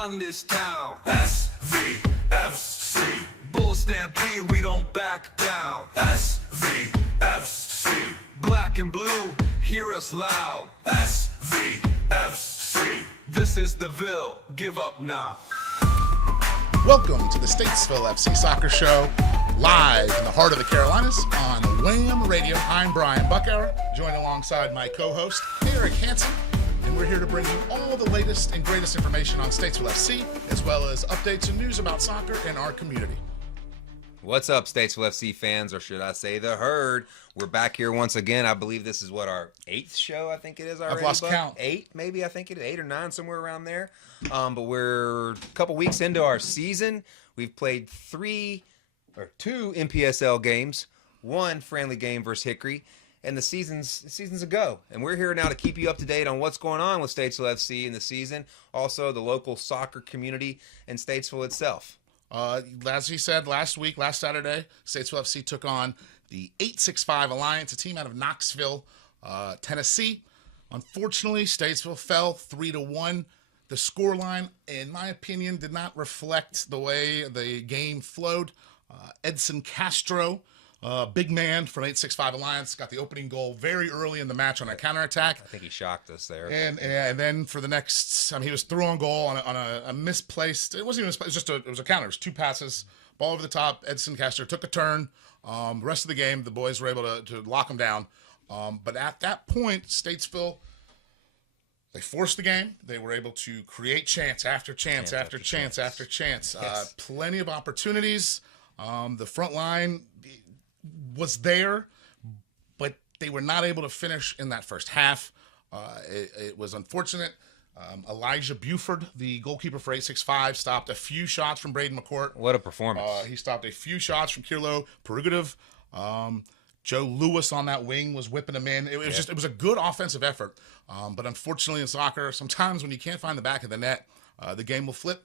run this town. SVFC. Bull Stampede, we don't back down. SVFC. Black and blue, hear us loud. SVFC. This is the Ville, give up now. Welcome to the Statesville FC Soccer Show, live in the heart of the Carolinas on Wham Radio. I'm Brian Buckauer, joined alongside my co-host, Eric Hansen, and we're here to bring you all the latest and greatest information on Statesville FC, as well as updates and news about soccer in our community. What's up, Statesville FC fans, or should I say the herd? We're back here once again. I believe this is our 8th show, I think it is already. I've lost count. 8, maybe, I think it is 8 or 9, somewhere around there. But we're a couple weeks into our season. We've played 2 MPSL games, 1 friendly game versus Hickory, and the season's a go. And we're here now to keep you up to date on what's going on with Statesville FC in the season, also the local soccer community and Statesville itself. As he said last Saturday, Statesville FC took on the 865 Alliance, a team out of Knoxville, Tennessee. Unfortunately, Statesville fell 3-1. The scoreline, in my opinion, did not reflect the way the game flowed. Edson Castro, big man from 865 Alliance, got the opening goal very early in the match on a counterattack. I think he shocked us there. And then for the next, he was through on goal on a misplaced. It wasn't even misplaced. It was a counter. It was 2 passes, ball over the top. Edson Castro took a turn. The rest of the game, the boys were able to lock him down. But at that point, Statesville, they forced the game. They were able to create chance after chance after chance after chance. Yes. Plenty of opportunities. The front line was there, but they were not able to finish in that first half. It was unfortunate. Elijah Buford, the goalkeeper for 865, stopped a few shots from Braden McCourt. What a performance. He stopped a few shots from Kirlo Perugative. Joe Lewis on that wing was whipping him in. It was a good offensive effort. But unfortunately in soccer, sometimes when you can't find the back of the net, the game will flip.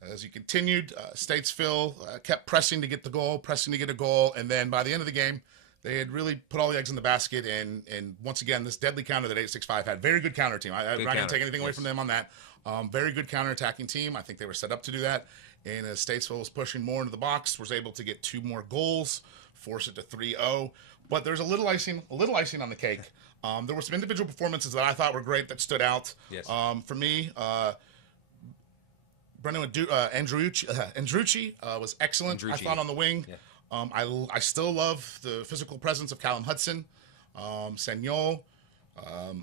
As he continued, Statesville kept pressing to get a goal, and then by the end of the game, they had really put all the eggs in the basket, and once again, this deadly counter that 865 had, very good counter team. I'm not going to take anything away from them on that. Very good counter-attacking team. I think they were set up to do that, and as Statesville was pushing more into the box, was able to get 2 more goals, force it to 3-0, but there's a little icing on the cake. There were some individual performances that I thought were great that stood out. Yes. For me, Brendan Andrucci was excellent. I thought on the wing. Yeah. I still love the physical presence of Callum Hudson, Senor,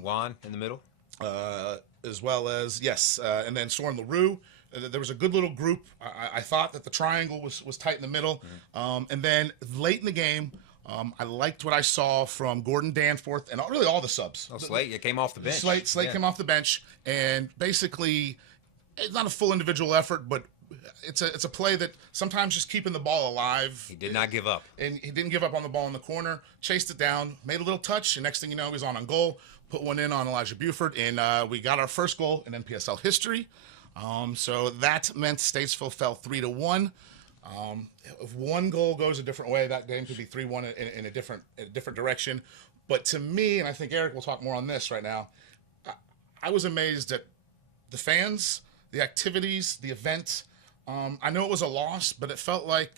Juan in the middle. as well as and then Soren LaRue. There was a good little group. I thought that the triangle was tight in the middle, and then late in the game, I liked what I saw from Gordon Danforth and really all the subs. Slate came off the bench. Slate came off the bench, and basically, it's not a full individual effort, but it's a play that sometimes just keeping the ball alive. He did not give up. And he didn't give up on the ball in the corner, chased it down, made a little touch, and next thing you know, he's on goal, put one in on Elijah Buford, and we got our first goal in NPSL history. So that meant Statesville fell 3-1. If one goal goes a different way, that game could be 3-1 in a different direction. But to me, and I think Eric will talk more on this right now, I was amazed at the fans, the activities, the event. I know it was a loss, but it felt like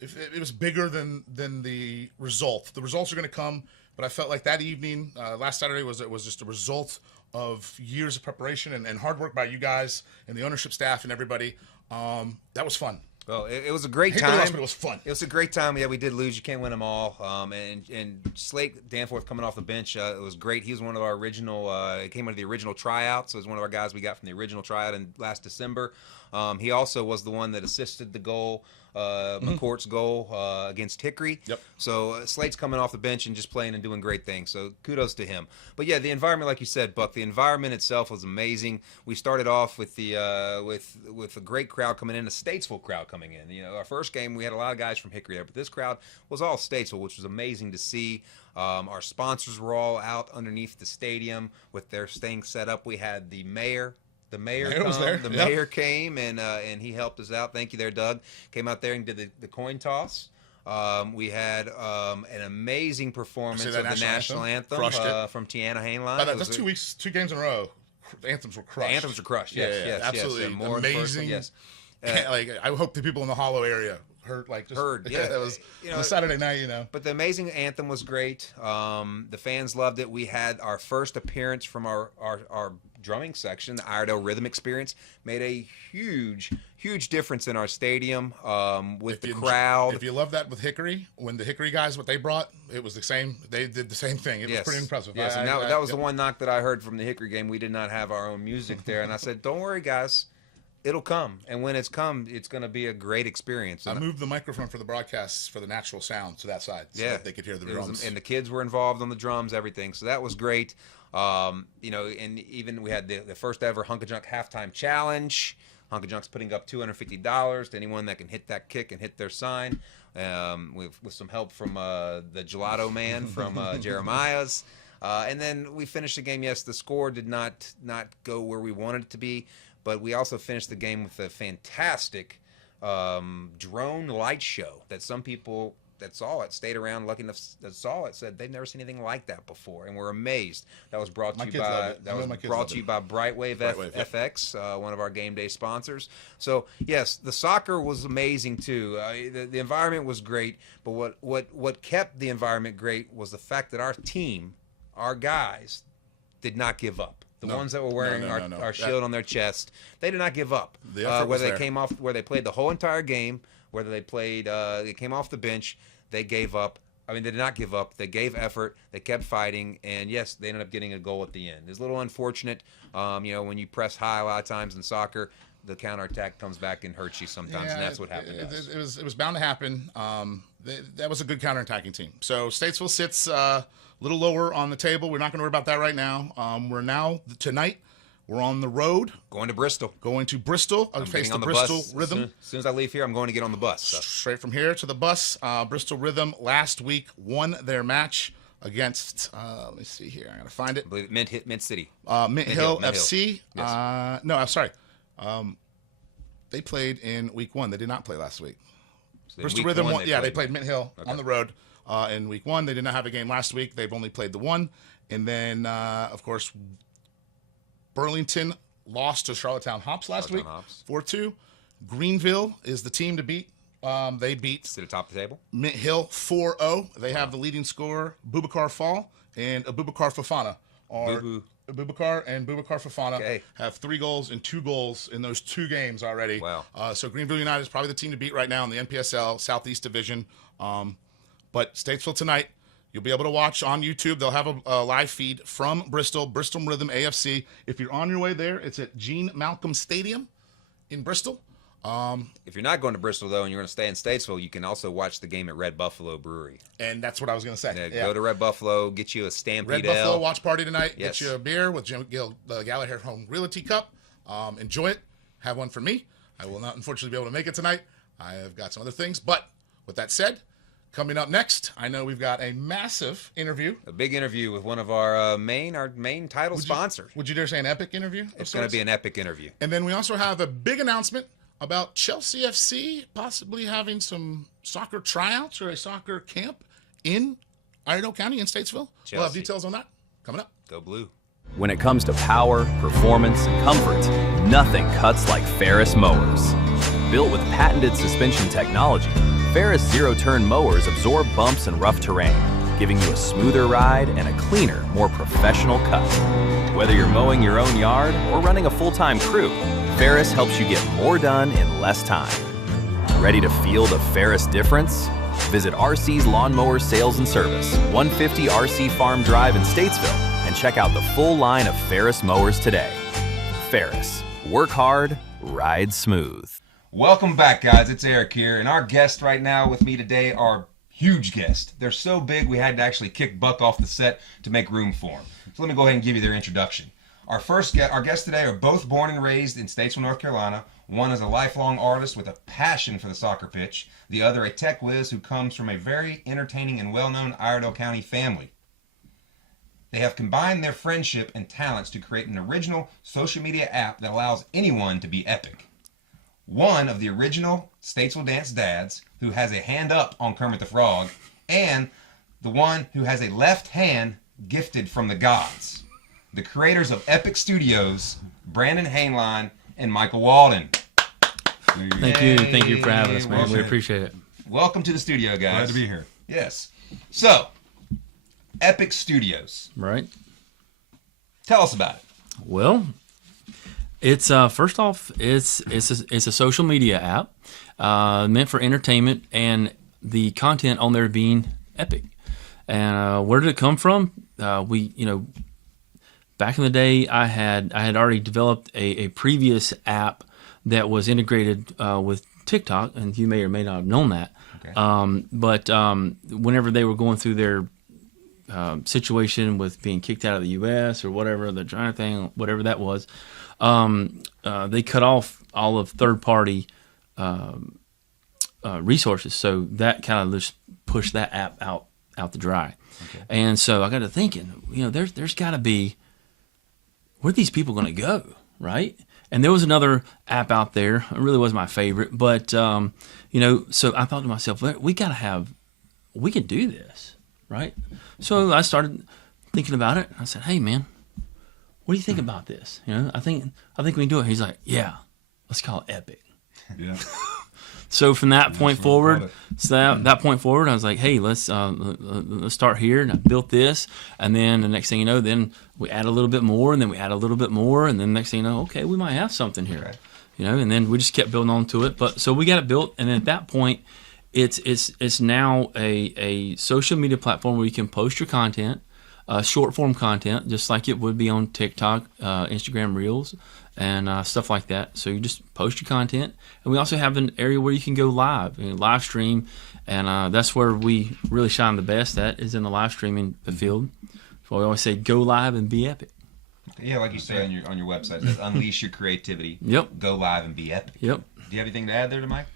it was bigger than the result. The results are going to come, but I felt like that evening, last Saturday, was just a result of years of preparation and hard work by you guys and the ownership staff and everybody. That was fun. Well, it was a great I hate time. the loss, but it was fun. It was a great time. Yeah, we did lose. You can't win them all. And Slate Danforth coming off the bench, it was great. He was one of our original. He came out of the original tryout, so he was one of our guys we got from the original tryout in last December. He also was the one that assisted the goal, McCourt's goal against Hickory. Yep. So Slate's coming off the bench and just playing and doing great things. So kudos to him. But yeah, the environment, like you said, Buck, the environment itself was amazing. We started off with the with a great crowd coming in, a Statesville crowd coming in. You know, our first game we had a lot of guys from Hickory there, but this crowd was all Statesville, which was amazing to see. Our sponsors were all out underneath the stadium with their thing set up. We had the mayor. The mayor was there. The mayor came and he helped us out. Thank you there, Doug. Came out there and did the coin toss. We had an amazing performance of the national anthem from Tiana Hainline. That's 2 games in a row. the anthems were crushed. The anthems are crushed. Yes, Yeah, yes, absolutely yes. More amazing. yes. Like I hope the people in the Hollow area heard. Yeah, that was you know, on Saturday night. But the amazing anthem was great. The fans loved it. We had our first appearance from our drumming section. The Iredell Rhythm Experience made a huge difference in our stadium with the crowd. If you love that with Hickory, when the Hickory guys, what they brought, it was the same. They did the same thing. It was pretty impressive. Yes, and that was the one knock that I heard from the Hickory game. We did not have our own music there, and I said, "Don't worry, guys, it'll come." And when it's come, it's going to be a great experience. I moved the microphone for the broadcasts for the natural sound to that side, so that they could hear the drums. And the kids were involved on the drums, everything. So that was great. And even we had the first ever Hunkajunk halftime challenge. Hunkajunk's putting up $250 to anyone that can hit that kick and hit their sign. With some help from the Gelato Man from Jeremiah's. And then we finished the game. Yes, the score did not go where we wanted it to be, but we also finished the game with a fantastic drone light show that some people that saw it stayed around lucky enough that saw it said they've never seen anything like that before, and we're amazed. That was brought to you by Brightwave FX, one of our game day sponsors. So yes, the soccer was amazing too. The environment was great, but what kept the environment great was the fact that our team, our guys, did not give up. The ones that were wearing our shield on their chest, they did not give up. The effort was there. Where they played the whole entire game, whether they played, they came off the bench, they gave up. I mean, they did not give up. They gave effort. They kept fighting, and yes, they ended up getting a goal at the end. It's a little unfortunate, when you press high a lot of times in soccer, the counterattack comes back and hurts you sometimes, and that's what happened to us. It was bound to happen. That was a good counterattacking team. So Statesville sits a little lower on the table. We're not going to worry about that right now. Tonight, we're on the road. Going to Bristol. I'm facing the Bristol Rhythm. As soon as I leave here, I'm going to get on the bus. So. Straight from here to the bus. Bristol Rhythm last week won their match against, let me see here. I got to find it. I believe Mint City. Mint Hill FC. Yes. No, I'm sorry. They played in week 1. They did not play last week. So Bristol Rhythm won. They played Mint Hill on the road in week 1. They did not have a game last week. They've only played the one. And then, of course, Burlington lost to Charlottetown Hops last week, 4-2. Greenville is the team to beat. They beat to the top of the table. Mint Hill 4-0. They have the leading scorer, Boubacar Fall and Abubakar Fofana. Abubakar and Boubacar Fofana have 3 goals and 2 goals in those 2 games already. Wow. So Greenville United is probably the team to beat right now in the NPSL Southeast Division. But Statesville tonight, you'll be able to watch on YouTube. They'll have a live feed from Bristol Rhythm AFC. If you're on your way there, it's at Gene Malcolm Stadium in Bristol. If you're not going to Bristol, though, and you're going to stay in Statesville, you can also watch the game at Red Buffalo Brewery. And that's what I was going to say. Go to Red Buffalo, get you a Stampede Red Buffalo watch party tonight. Yes. Get you a beer with Jim Gill, the Gallagher Home Realty Cup. Enjoy it. Have one for me. I will not, unfortunately, be able to make it tonight. I have got some other things. But with that said, coming up next, I know we've got a massive interview. A big interview with one of our main title sponsors. Would you dare say an epic interview? It's going to be an epic interview. And then we also have a big announcement about Chelsea FC possibly having some soccer tryouts or a soccer camp in Iredell County in Statesville. Chelsea. We'll have details on that coming up. Go Blue. When it comes to power, performance, and comfort, nothing cuts like Ferris mowers. Built with patented suspension technology, Ferris zero-turn mowers absorb bumps and rough terrain, giving you a smoother ride and a cleaner, more professional cut. Whether you're mowing your own yard or running a full-time crew, Ferris helps you get more done in less time. Ready to feel the Ferris difference? Visit RC's Lawnmower Sales and Service, 150 RC Farm Drive in Statesville, and check out the full line of Ferris mowers today. Ferris, work hard, ride smooth. Welcome back, guys. It's Eric here, and our guests right now with me today are huge guests. They're so big we had to actually kick Buck off the set to make room for them. So let me go ahead and give you their introduction. Our guests today are both born and raised in Statesville, North Carolina. One is a lifelong artist with a passion for the soccer pitch. The other a tech whiz who comes from a very entertaining and well-known Iredell County family. They have combined their friendship and talents to create an original social media app that allows anyone to be epic. One of the original Statesville Dance dads who has a hand up on Kermit the Frog, and the one who has a left hand gifted from the gods. the creators of Epic Studios, Brandon Hainline and Michael Walden. Thank you for having us, man. Welcome. We appreciate it. Welcome to the studio, guys. Glad to be here. Yes. So, Epic Studios. Right. Tell us about it. Well, it's first off, it's a social media app meant for entertainment, and the content on there being epic. And where did it come from? Back in the day, I had already developed a previous app that was integrated with TikTok, and you may or may not have known that. Okay. But whenever they were going through their situation with being kicked out of the U.S. or whatever, the China thing, whatever that was, they cut off all of third-party resources. So that kind of just pushed that app out to dry. Okay. And so I got to thinking, there's got to be, where are these people going to go, right? And there was another app out there. It really was my favorite, but so I thought to myself, we can do this, right? So I started thinking about it. I said, hey man, what do you think about this? I think we can do it. He's like, yeah, let's call it Epic. Yeah. So from that point forward, I was like, hey, let's start here. And I built this, and then the next thing you know, then we add a little bit more, and then we add a little bit more, and then next thing you know, okay, we might have something here. Okay. And then we just kept building on to it. But so we got it built, and then at that point, it's now a social media platform where you can post your content, short form content, just like it would be on TikTok, Instagram Reels, and stuff like that. So you just post your content, and we also have an area where you can go live stream, and that's where we really shine the best at, is in the live streaming field. So we always say, go live and be epic. Yeah, like you say on your website, it says, unleash your creativity. Yep. Go live and be epic. Yep. Do you have anything to add there to Mike?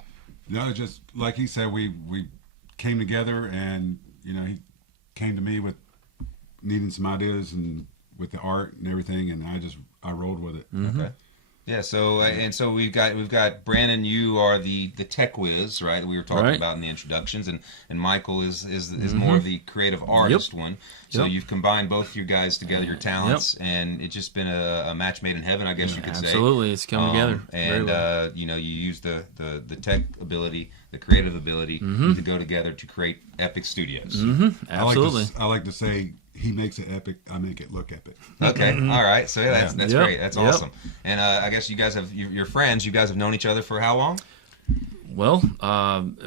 No, just like he said, we came together, and he came to me with needing some ideas and with the art and everything, and I rolled with it. Mm-hmm. Okay. Yeah. So so we've got Brandon. You are the tech whiz, right? That we were talking about in the introductions, and Michael is more of the creative artist one. So you've combined both you guys together, your talents, and it's just been a match made in heaven, I guess you could say. Absolutely, it's come together. And you use the tech ability, the creative ability to go together to create epic studios. Mm-hmm. Absolutely. I like to say, he makes it epic, I make it look epic. Okay, all right. So that's great. That's awesome. And I guess you guys you're friends. You guys have known each other for how long? Well,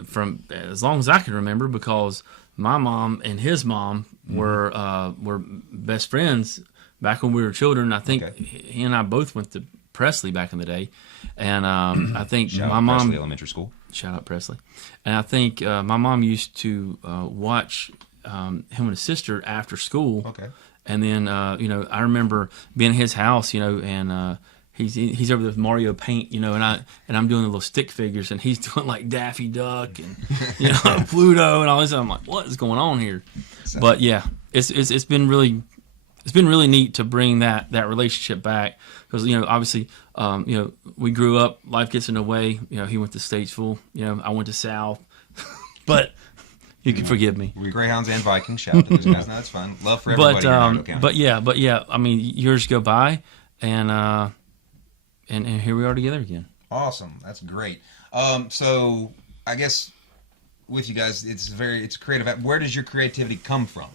from as long as I can remember, because my mom and his mom were best friends back when we were children. I think he and I both went to Presley back in the day, and I think Shout my out mom Presley Elementary School. Shout out Presley, and I think my mom used to watch him and his sister after school. Okay. And then I remember being in his house, and he's over there with Mario Paint, and I'm doing the little stick figures, and he's doing like Daffy Duck and Pluto and all this. I'm like, what is going on here? But yeah, it's been really neat to bring that relationship back, because obviously we grew up, life gets in the way. He went to Statesville, I went to South, but you can forgive me. We Greyhounds and Vikings. Shout out to those guys. No, that's fine. Love for everybody. But yeah. I mean, years go by, and here we are together again. Awesome. That's great. So I guess with you guys, it's creative. Where does your creativity come from?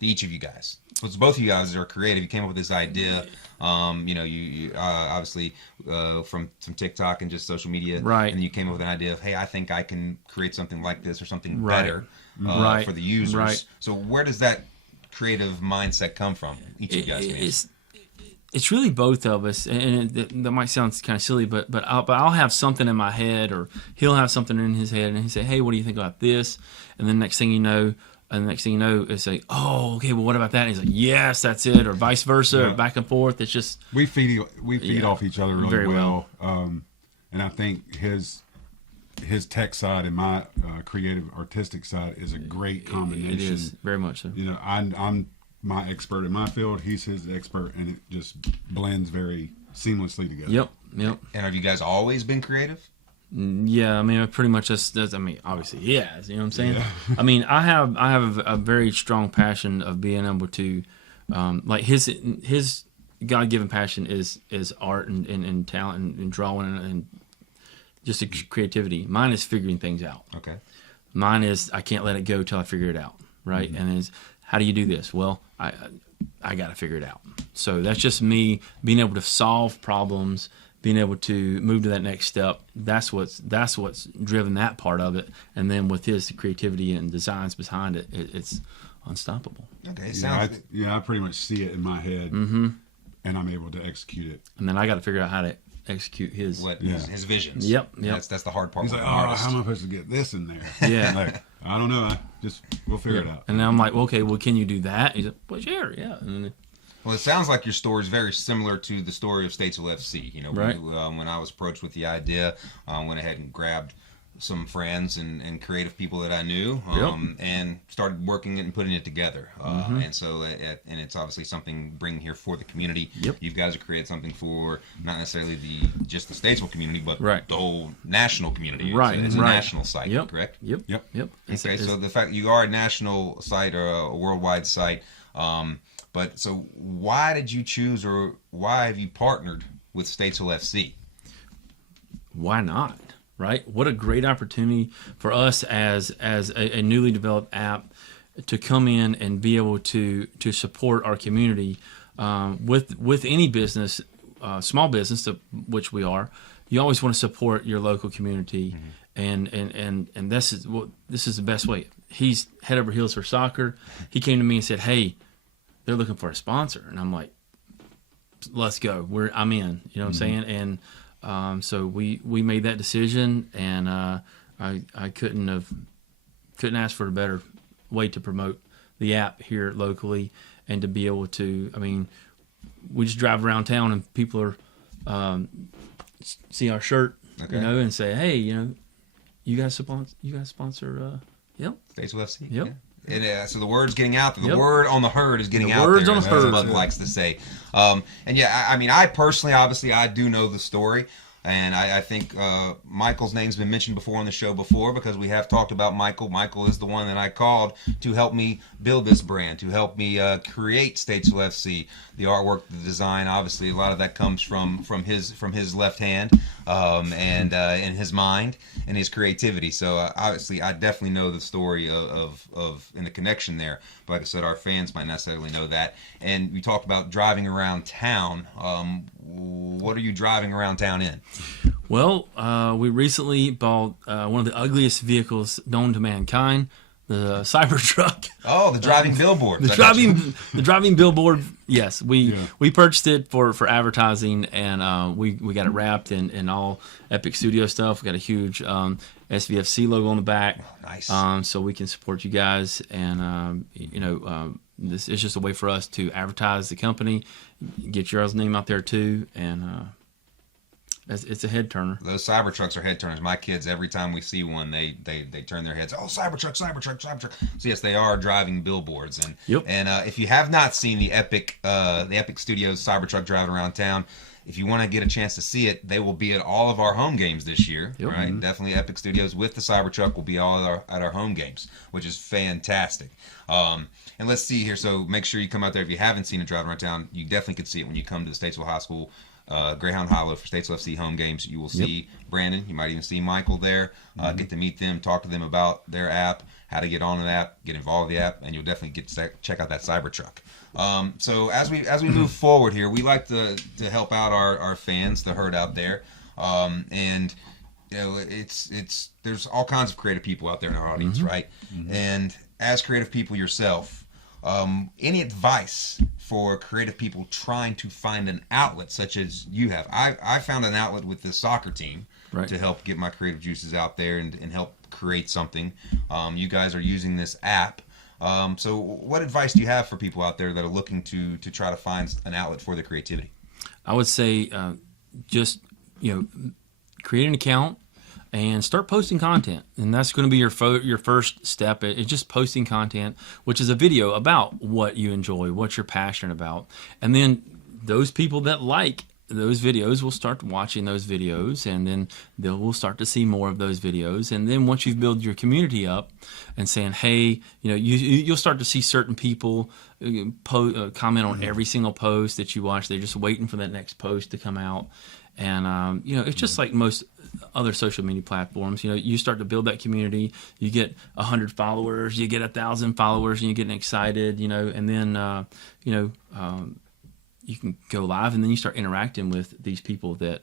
Each of you guys. Because both of you guys are creative. You came up with this idea. You obviously from TikTok and just social media. Right. And you came up with an idea of, hey, I think I can create something like this or something better for the users. Right. So where does that creative mindset come from? Each of you guys. It's really both of us, and that might sound kind of silly, but I'll have something in my head, or he'll have something in his head, and he'll say, hey, what do you think about this? And then next thing you know, it's like, oh, okay, well, what about that? And he's like, yes, that's it, or vice versa, or back and forth. It's just we feed off each other really very well. And I think his tech side and my creative artistic side is a great combination. It is very much so. I'm my expert in my field, he's his expert, and it just blends very seamlessly together. Yep. And have you guys always been creative? Yeah, I mean, pretty much that's obviously, yes, you know what I'm saying? Yeah. I mean, I have a very strong passion of being able to, like his God-given passion is art and talent and drawing and just creativity. Mine is figuring things out. Okay. Mine is I can't let it go till I figure it out, right? And is how do you do this? Well, I got to figure it out. So that's just me being able to solve problems, being able to move to that next step. That's what's driven that part of it. And then with his creativity and designs behind it, it's unstoppable. Okay. It Yeah, sounds. I pretty much see it in my head, Mm-hmm. and I'm able to execute it. And then I got to figure out how to execute his. What Yeah. his visions. Yep. That's the hard part. He's with like, an oh, artist. how am I supposed to get this in there? Yeah. Like, I don't know. We'll figure it out. And then I'm like, well, okay, well, can you do that? He's like, well, sure, yeah. And then, Well, it sounds like your story is very similar to the story of Statesville FC. You know, Right. when I was approached with the idea, went ahead and grabbed some friends and creative people that I knew, and started working it and putting it together. And so, and it's obviously something bringing here for the community. Yep. You guys have created something for not necessarily just the Statesville community, but Right. the whole national community. It's Right, a, it's a right. national site, Yep. correct? Yep. Yep. It's- Okay, it's- so the fact you are a national site or a worldwide site, but so why did you choose, or why have you partnered with Statesville FC? why not? Right? What a great opportunity for us as a newly developed app to come in and be able to support our community with any business, small business, which we are. You always want to support your local community, and this is the best way. He's head over heels for soccer. He came to me and said, "Hey, they're looking for a sponsor," and I'm like, "Let's go. I'm in." You know what I'm saying? And so we made that decision, and I couldn't ask for a better way to promote the app here locally, and to be able to. I mean, we just drive around town and people are see our shirt, Okay. you know, and say, "Hey, you know, you guys sponsor." Yep. Statesville FC? Yep. Yeah. And so the word's getting out there. The Yep. word on the herd is getting The out word's there, on the as herd. Bud likes to say. And yeah, I mean, I personally, obviously, I do know the story. And I think Michael's name's been mentioned before on the show before, because we have talked about Michael. Michael is the one that I called to help me build this brand, to help me create Statesville FC. The artwork, the design, obviously, a lot of that comes from his left hand and his mind and his creativity. So obviously, I definitely know the story of and the connection there. But like I said, our fans might not necessarily know that. And we talked about driving around town. What are you driving around town in? Well, we recently bought one of the ugliest vehicles known to mankind, the Cybertruck. Oh, the driving billboards. The driving billboard. Yes, we Yeah. purchased it for advertising, and we got it wrapped in all Epic Studio stuff. We got a huge SVFC logo on the back. Nice. So we can support you guys, and this is just a way for us to advertise the company, get your name out there too, and it's a head turner. Those Cybertrucks are head turners. My kids, every time we see one, they turn their heads. Oh, Cybertruck, Cybertruck, Cybertruck. So yes, they are driving billboards. And Yep. and if you have not seen the Epic Studios Cybertruck driving around town, if you want to get a chance to see it, they will be at all of our home games this year. Yep. Right? Definitely Epic Studios with the Cybertruck will be all at our home games, which is fantastic. And let's see here. So make sure you come out there. If you haven't seen it driving around town, you definitely could see it when you come to the Statesville High School Greyhound Hollow for Statesville FC home games. You will see Brandon. You might even see Michael there. Get to meet them, talk to them about their app, how to get on the app, get involved with the app, and you'll definitely get to check out that Cybertruck. So as we move forward here, we like to help out our fans, the herd out there, and you know it's there's all kinds of creative people out there in our audience, right? And as creative people yourself, any advice for creative people trying to find an outlet such as you have? I found an outlet with the soccer team to help get my creative juices out there and help create something. You guys are using this app. So what advice do you have for people out there that are looking to try to find an outlet for their creativity? I would say just create an account and start posting content, and that's going to be your first step. It's just posting content, which is a video about what you enjoy, what you're passionate about, and then those people that like those videos, we'll start watching those videos, and then we'll start to see more of those videos. And then once you've built your community up and saying, hey, you'll start to see certain people comment on every single post that you watch. They're just waiting for that next post to come out. And, it's just like most other social media platforms. You start to build that community. You get 100 followers, you get 1,000 followers, and you're getting excited, and then, you can go live, and then you start interacting with these people that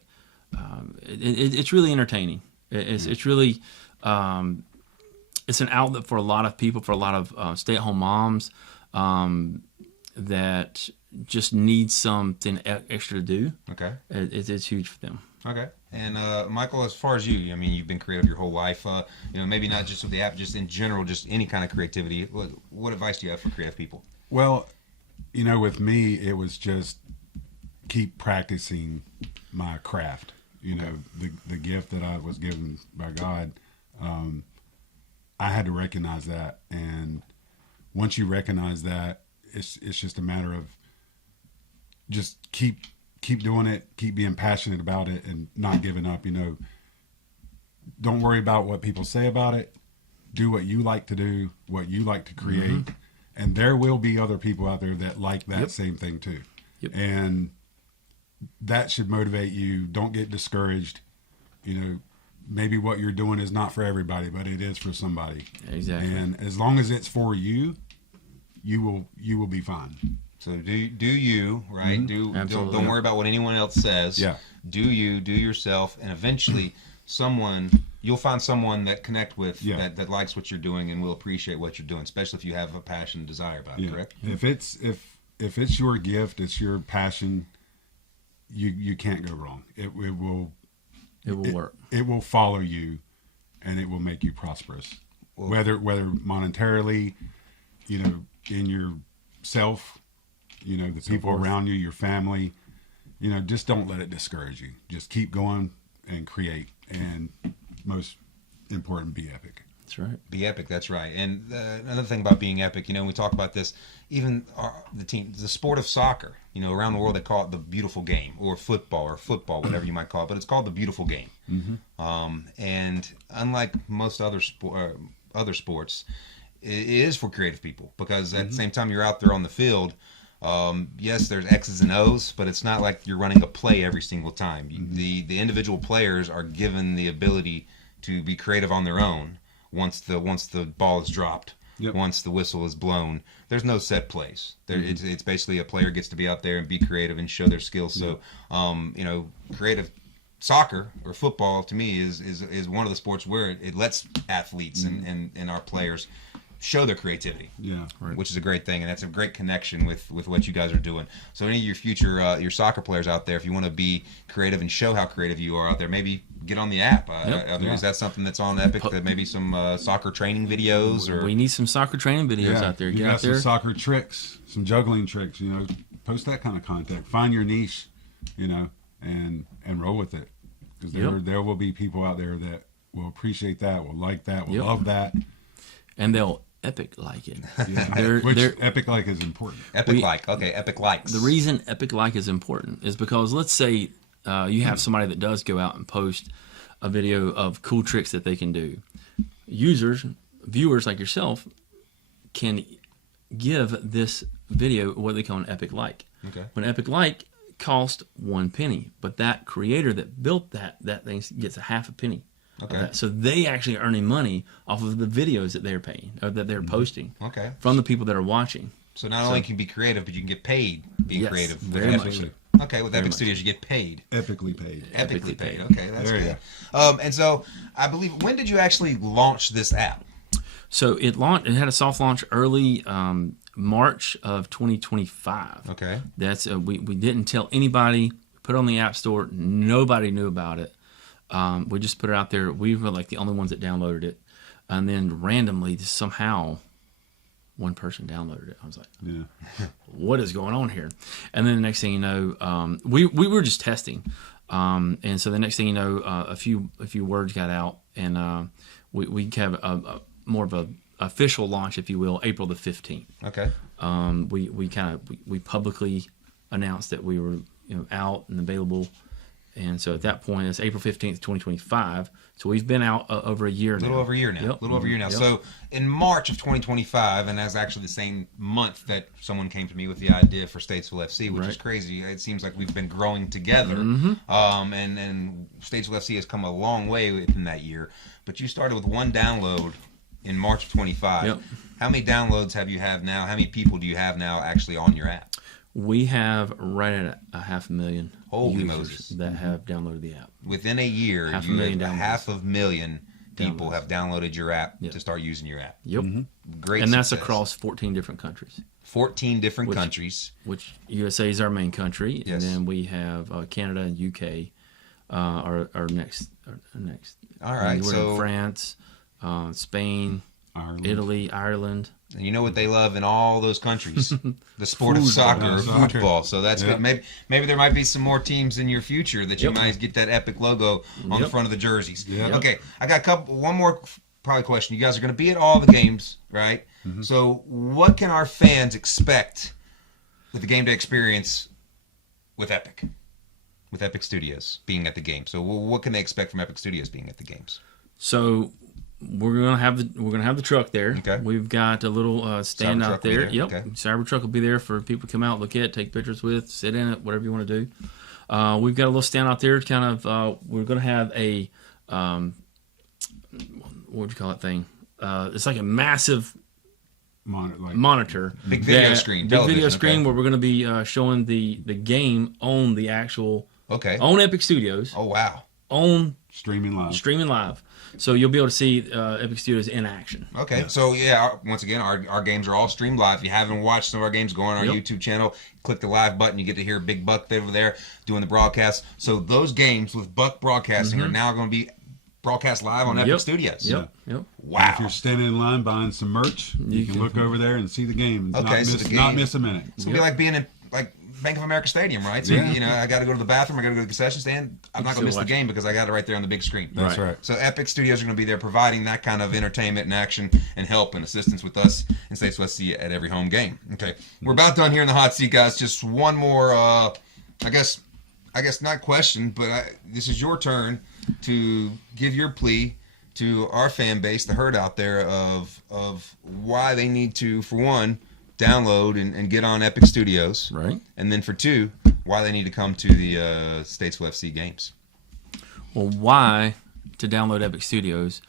it's really entertaining. It's really it's an outlet for a lot of people, for a lot of stay-at-home moms that just need something extra to do. Okay. It's huge for them. Okay. And Michael, as far as you, I mean, you've been creative your whole life. Maybe not just with the app, just in general, just any kind of creativity. What advice do you have for creative people? Well, with me, it was just keep practicing my craft. The gift that I was given by God, I had to recognize that. And once you recognize that, it's just a matter of just keep doing it, keep being passionate about it, and not giving up. Don't worry about what people say about it. Do what you like to do, what you like to create. Mm-hmm. And there will be other people out there that like that same thing too. Yep. And that should motivate you. Don't get discouraged. Maybe what you're doing is not for everybody, but it is for somebody. Exactly. And as long as it's for you, you will be fine. So do you, right? Mm-hmm. Don't worry about what anyone else says. Yeah. Do yourself, and eventually you'll find someone that connect with that likes what you're doing and will appreciate what you're doing, especially if you have a passion and desire about it, correct? If it's your gift, it's your passion, you can't go wrong. It will work. It will follow you, and it will make you prosperous. Well, whether monetarily, in yourself, the people around you, your family, just don't let it discourage you. Just keep going and create, and most important, be epic. That's right. Be epic. That's right. And another thing about being epic, we talk about this. Even the sport of soccer, around the world they call it the beautiful game, or football, whatever you might call it. But it's called the beautiful game. Mm-hmm. And unlike most other sports, it is for creative people, because at the same time you're out there on the field. Yes, there's X's and O's, but it's not like you're running a play every single time. Mm-hmm. The individual players are given the ability to be creative on their own once the ball is dropped. Yep. Once the whistle is blown, there's no set plays. It's basically a player gets to be out there and be creative and show their skills. So, creative soccer or football to me is one of the sports where it lets athletes and our players show their creativity, which is a great thing, and that's a great connection with what you guys are doing. So any of your future your soccer players out there, if you want to be creative and show how creative you are out there, maybe get on the app. Is that something that's on Epic? That maybe some soccer training videos, or we need some soccer training videos out there. Get out there. Some soccer tricks, some juggling tricks. Post that kind of content. Find your niche, and roll with it, because there will be people out there that will appreciate that, will like that, will love that, and they'll epic like it. Which epic like is important. Epic likes. The reason epic like is important is because, let's say you have somebody that does go out and post a video of cool tricks that they can do. Viewers like yourself can give this video what they call an epic like. Okay. When epic like cost 1 penny, but that creator that built that thing gets a half a penny. Okay. So they actually are earning money off of the videos that they're paying, or that they're posting. Okay. From the people that are watching. So not only can you be creative, but you can get paid being creative. Very much so. Okay, with Epic Studios, you get paid. Epically paid. Epically paid. Okay, that's good. And so I believe, when did you actually launch this app? So it had a soft launch early March of 2025. Okay. That's we didn't tell anybody. Put it on the App Store. Nobody knew about it. We just put it out there. We were like the only ones that downloaded it, and then randomly, somehow, one person downloaded it. I was like, what is going on here? And then the next thing you know, we were just testing, and so the next thing you know, a few words got out, and we have a more of a official launch, if you will, April the 15th. Okay. We publicly announced that we were out and available. And so at that point, it's April 15th, 2025. So we've been out over a year now. A little over a year now. Yep. Little over a year now. Yep. So in March of 2025, and that's actually the same month that someone came to me with the idea for Statesville FC, which is crazy. It seems like we've been growing together. And Statesville FC has come a long way within that year. But you started with one download in March of 25. Yep. How many downloads have you have now? How many people do you have now actually on your app? We have right at 500,000 Holy users Moses. that have downloaded the app. Within a year, 500,000 downloads. 500,000 people have downloaded your app to start using your app. Yep. Great And that's success. across 14 different countries. 14 different countries. Which USA is our main country, Yes. and then we have Canada and UK are next. All right, And we're so- in France, Spain, Italy, Ireland. And you know what they love in all those countries? The sport of Football. soccer, football. So that's Yep. good. Maybe there might be some more teams in your future that you Yep. might get that epic logo on the front of the jerseys. Yep. Okay, I got one more probably question. You guys are going to be at all the games, right? So what can our fans expect with the game day experience with Epic? With Epic Studios being at the game. So what can they expect from Epic Studios being at the games? So we're gonna have the truck there. Okay. We've got a little stand Cyber out truck will be there. there. Yep. Okay. Cyber truck will be there for people to come out, look at, take pictures with, sit in it, whatever you want to do. We've got a little stand out there. Kind of. We're gonna have a what would you call it thing? It's like a massive monitor, Big video screen, big television, video screen okay. where we're going to be showing the game on the actual on Epic Studios. Oh, wow. On streaming live. So you'll be able to see Epic Studios in action. Okay, so once again, our games are all streamed live. If you haven't watched some of our games, go on our YouTube channel, click the live button. You get to hear Big Buck over there doing the broadcast. So those games with Buck Broadcasting are now going to be broadcast live on Epic Studios. Yep. Wow. If you're standing in line buying some merch, you can look over there and see the game. Okay, Not miss a minute. It's going to be like being in Bank of America Stadium, right? So, I got to go to the bathroom, I got to go to the concession stand. I'm not going to miss the game because I got it right there on the big screen. That's right. So Epic Studios are going to be there providing that kind of entertainment and action and help and assistance with us in Statesville FC at every home game. Okay, we're about done here in the hot seat, guys. Just one more, I guess not question, but this is your turn to give your plea to our fan base, the herd out there, of why they need to, for one, download and get on Epic Studios. Right. And then for two, why they need to come to the Statesville FC games. Well, why to download Epic Studios?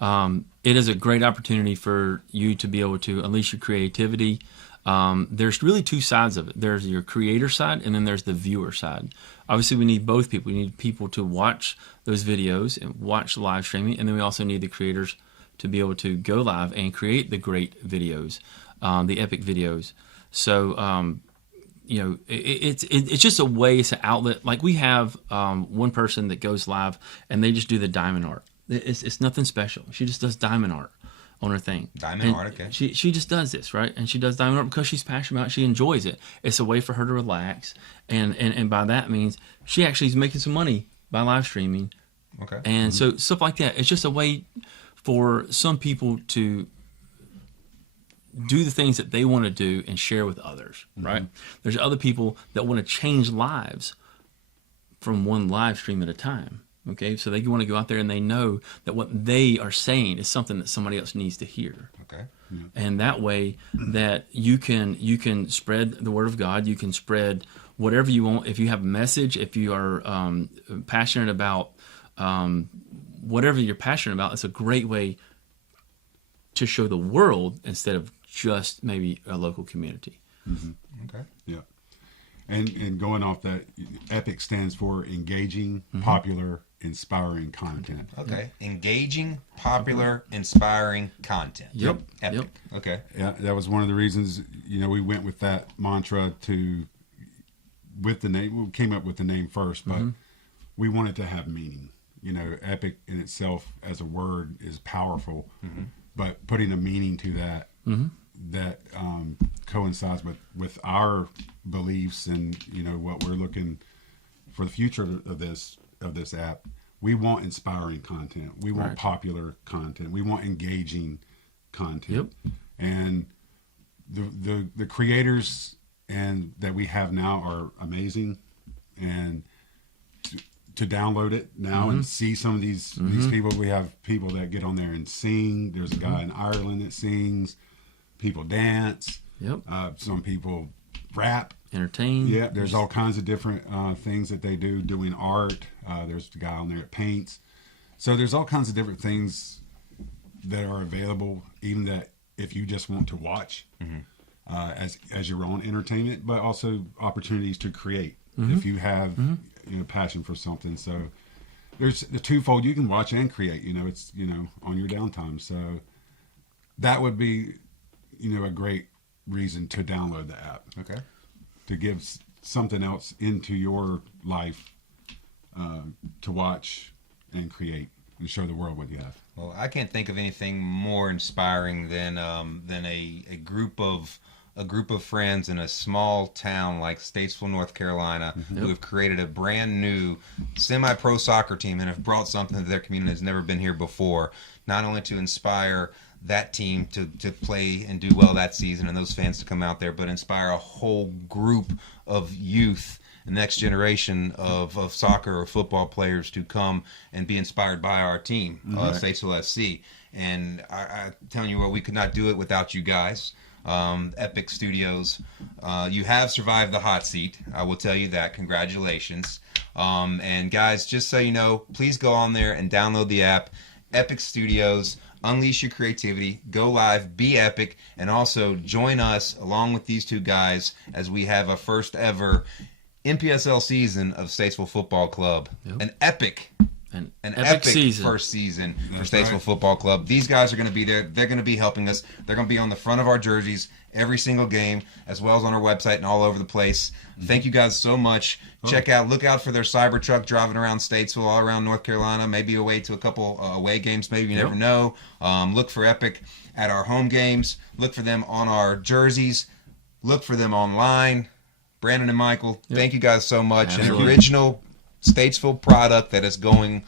It is a great opportunity for you to be able to unleash your creativity. There's really two sides of it. There's your creator side, and then there's the viewer side. Obviously, we need both people. We need people to watch those videos and watch live streaming, and then we also need the creators to be able to go live and create the great videos, the epic videos. So, it's just a way, it's an outlet. Like we have one person that goes live, and they just do the diamond art. It's nothing special. She just does diamond art on her thing. Diamond art, okay. She just does this, right? And she does diamond art because she's passionate about it. She enjoys it. It's a way for her to relax. And by that means she actually is making some money by live streaming. Okay. And so stuff like that. It's just a way for some people to do the things that they want to do and share with others, right? There's other people that want to change lives from one live stream at a time. Okay, so they want to go out there and they know that what they are saying is something that somebody else needs to hear. Okay. And that way that you can spread the word of God. You can spread whatever you want. If you have a message, if you are passionate about whatever you're passionate about, it's a great way to show the world instead of just maybe a local community. Okay. Yeah. And going off that, EPIC stands for engaging, popular, inspiring content. Okay. Engaging, popular, inspiring content. Yep. Epic. Okay. Yeah, that was one of the reasons, we went with that mantra with the name. We came up with the name first, but we wanted to have meaning. Epic in itself as a word is powerful, but putting a meaning to that, that coincides with our beliefs and what we're looking for the future of this app. We want inspiring content. We want popular content. We want engaging content. Yep. And the creators and that we have now are amazing. and to download it now and see some of these people. We have people that get on there and sing. There's a guy in Ireland that sings. People dance. Yep. Some people rap. Entertain. Yeah, there's all kinds of different things that they do, doing art. There's the guy on there that paints. So there's all kinds of different things that are available, even that if you just want to watch as your own entertainment, but also opportunities to create if you have passion for something. So there's the twofold. You can watch and create, it's, on your downtime. So that would be, a great reason to download the app. Okay. To give something else into your life to watch and create and show the world what you have. Well, I can't think of anything more inspiring than a group of friends in a small town like Statesville, North Carolina, who have created a brand new semi-pro soccer team and have brought something that their community has never been here before. Not only to inspire that team to play and do well that season and those fans to come out there, but inspire a whole group of youth, the next generation of soccer or football players to come and be inspired by our team, Statesville FC. And I'm telling you what, we could not do it without you guys. Epic Studios, you have survived the hot seat. I will tell you that. Congratulations. And guys, just so you know, please go on there and download the app, Epic Studios. Unleash your creativity, go live, be epic, and also join us along with these two guys as we have a first ever NPSL season of Statesville Football Club. Yep. An epic season. First season for Statesville Football Club. These guys are going to be there. They're going to be helping us. They're going to be on the front of our jerseys every single game, as well as on our website and all over the place. Thank you guys so much. Look out for their Cybertruck driving around Statesville, all around North Carolina, maybe away to a couple away games, maybe, you never know. Look for Epic at our home games. Look for them on our jerseys. Look for them online. Brandon and Michael, thank you guys so much. Absolutely. An original Statesville product that is going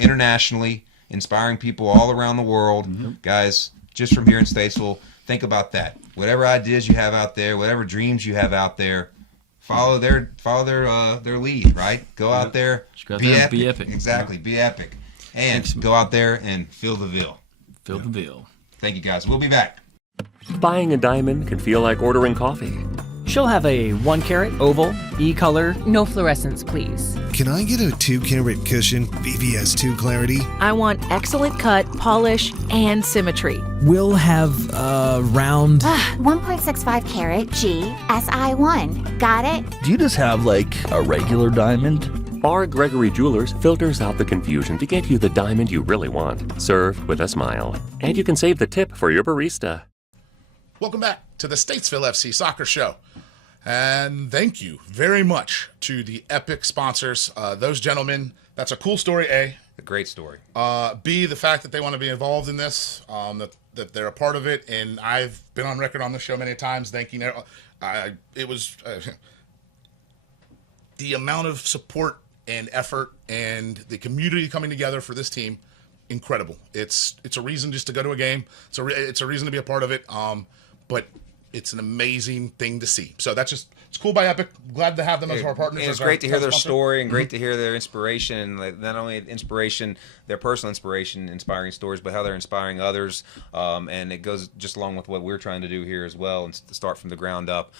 internationally, inspiring people all around the world. Guys, just from here in Statesville, think about that. Whatever ideas you have out there, whatever dreams you have out there, follow their lead, right? Go out there, be epic. Exactly, be epic. And go out there and feel the Ville. Feel the Ville. Thank you, guys. We'll be back. Buying a diamond can feel like ordering coffee. She'll have a 1-carat, oval, E-color. No fluorescence, please. Can I get a 2-carat cushion, BBS2 clarity? I want excellent cut, polish, and symmetry. We'll have round... 1.65 carat GSI1. Got it? Do you just have, like, a regular diamond? R. Gregory Jewelers filters out the confusion to get you the diamond you really want, served with a smile. And you can save the tip for your barista. Welcome back to the Statesville FC Soccer Show. And thank you very much to the Epic sponsors. Those gentlemen, that's a cool story, A. A great story. B, the fact that they want to be involved in this, that they're a part of it. And I've been on record on this show many times thanking it was the amount of support and effort and the community coming together for this team, incredible. It's a reason just to go to a game. It's a reason to be a part of it. But it's an amazing thing to see. So it's cool by Epic. Glad to have them as our partners. And it's great to hear their story and great to hear their inspiration. Like, not only inspiration, their personal inspiration, inspiring stories, but how they're inspiring others. And it goes just along with what we're trying to do here as well, and to start from the ground up.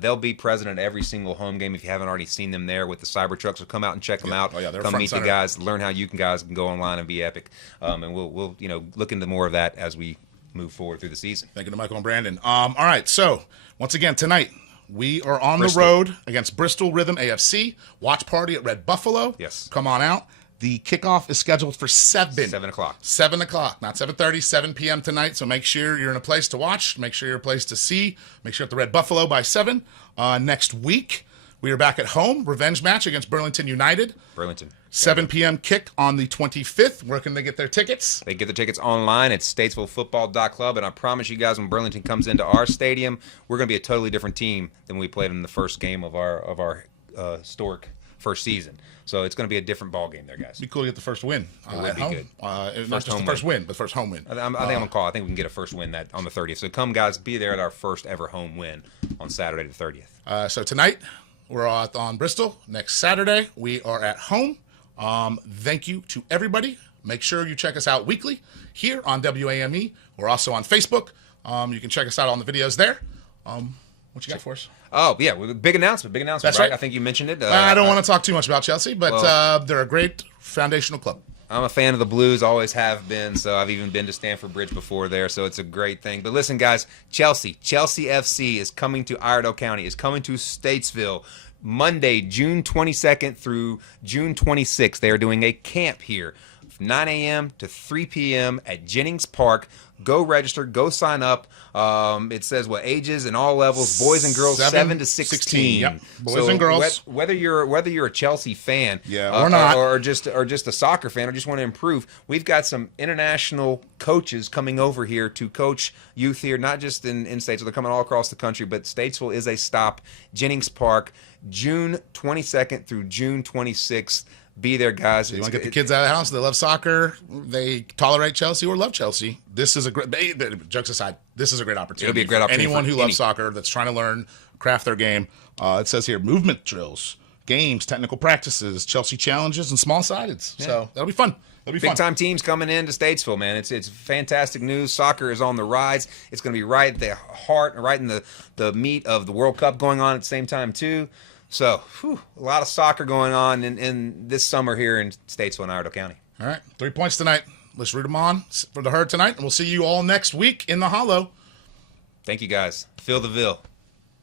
They'll be present at every single home game if you haven't already seen them there with the Cybertrucks. So come out and check them out. Come meet the guys. Learn how you guys can go online and be epic. And we'll look into more of that as we move forward through the season. Thank you to Michael and Brandon. All right, so once again tonight we are on the road against Bristol Rhythm AFC. Watch party at Red Buffalo. Yes, come on out. The kickoff is scheduled for 7 o'clock. 7 o'clock, not 7:30. 7 p.m. tonight. So make sure you're in a place to watch. Make sure you're in a place to see. Make sure you're at the Red Buffalo by 7. Next week we are back at home. Revenge match against Burlington United. 7 p.m. kick on the 25th. Where can they get their tickets? They get their tickets online at statesvillefootball.club. And I promise you guys, when Burlington comes into our stadium, we're going to be a totally different team than we played in the first game of our historic first season. So it's going to be a different ball game there, guys. It'd be cool to get the first win at home. Good. Not just the first win, but first home win. I think I'm going to call. I think we can get a first win on the 30th. So come, guys, be there at our first ever home win on Saturday the 30th. So tonight, we're on Bristol. Next Saturday, we are at home. Thank you to everybody. Make sure you check us out weekly here on WAME. We're also on Facebook. You can check us out on the videos there. What you got for us? Oh, yeah, big announcement. That's right? right. I think you mentioned it. I don't want to talk too much about Chelsea, but they're a great foundational club. I'm a fan of the Blues, always have been, so I've even been to Stamford Bridge before there, so it's a great thing. But listen, guys, Chelsea FC is coming to Iredell County, is coming to Statesville Monday, June 22nd through June 26th. They are doing a camp here from 9 a.m. to 3 p.m. at Jennings Park. Go register, go sign up. It says what ages and all levels, boys and girls, 7 to 16. Yep. Boys and girls. Whether you're a Chelsea fan, or not, or just a soccer fan, or just want to improve, we've got some international coaches coming over here to coach youth here, not just in Statesville. They're coming all across the country, but Statesville is a stop. Jennings Park, June 22nd through June 26th. Be there, guys. You want to get the kids out of the house? They love soccer. They tolerate Chelsea or love Chelsea. This is a great. Jokes aside, this is a great opportunity. It'll be a great opportunity. Anyone who loves soccer that's trying to learn, craft their game. It says here movement drills, games, technical practices, Chelsea challenges, and small sideds. Yeah. So that'll be fun. Big time teams coming into Statesville, man. It's fantastic news. Soccer is on the rise. It's going to be right at the heart, right in the meat of the World Cup going on at the same time too. So, a lot of soccer going on in this summer here in Statesville and Iredell County. All right, 3 points tonight. Let's root them on for the herd tonight, and we'll see you all next week in the Hollow. Thank you, guys. Feel the Ville.